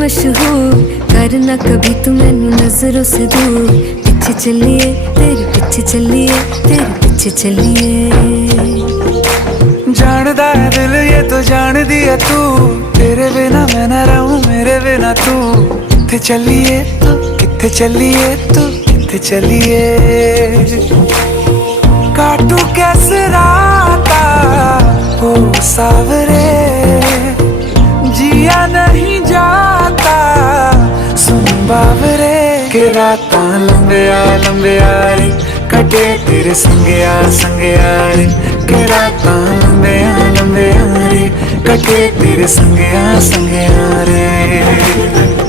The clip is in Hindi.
मशहूर, करना कभी तू मैनू नजरों से दूर। पीछे चलिए तेरे पीछे चलिए, तेरे पीछे चलिए। जानदा है दिल ये तो जान दिया तू, तेरे बिना मैं ना रहूं मेरे बिना तू। किथे चलिए तू, किथे चलिए तू, किथे चलिए। काटू कैसे राता ओ सावरे, जिया नहीं जाता सुन बावरे। के रातां लंबिया लंबिया रे, कटे तेरे संगया संगया रे। के रातां लंबिया लंबिया रे, कटे तेरे संगया संगया रे।